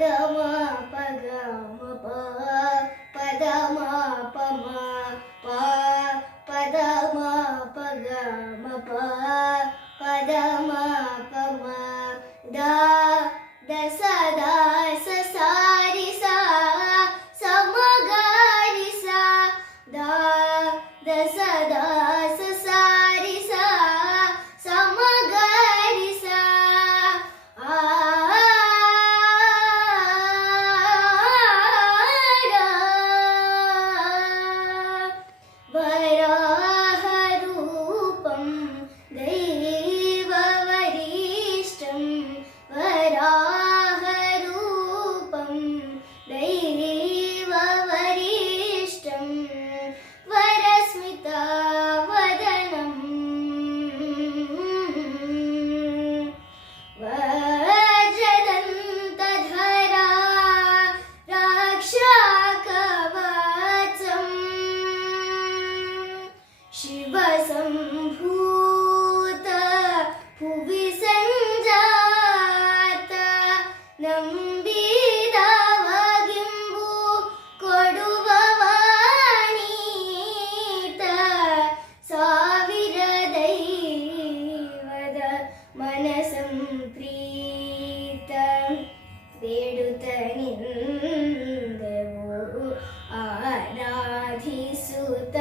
ma pa ga ma pa pa da ma pa ma pa pa da ma pa ga ma pa pa da ma pa ma da da sa sa ri sa ma ga ri sa da da sa sa ri sa ma ga ri sa वराहरूपं दैववरिष्ठं वराहरूपं दैववरिष्ठं वरस्मितावदनं वज्रदन्तधरा रक्षाकवचं शिवसम्भूत भुवि सञ्जात ನಂಬಿದವಗಿಂಬು ಕೊಡುವವಾನೀತ ಸಾವಿರ ದೈವದ ಮನಸಂಪ್ರೀತ ಬೇಡುತ್ತ ನಿಂದೆವು ಆರಾಧಿಸುತ್ತ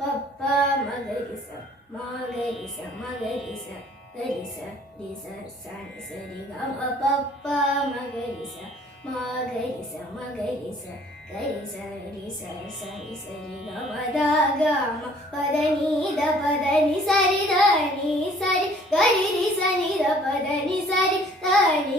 ಪಪ್ಪ ಮಗರಿಸ ಮಗರಿಸ ಮಗರಿಸ ಗರಿಸ ರಿಸ ಸಣಿ ಸರಿ ಗಮ ಪಪ್ಪ ಮಗರಿಸ ಮಗರಿಸ ಮಗರಿಸ ಗರಿಸ ರಿಸ ಸರಿ ಸರಿ ಗಮ the ಗಮ ಪದ ನಿ ಸರಿ ದ ನಿ ಸರಿ ಗರಿ ರಿ ಸ ನಿ ದ ಪದ ನಿ ಸರಿ ದ ನಿ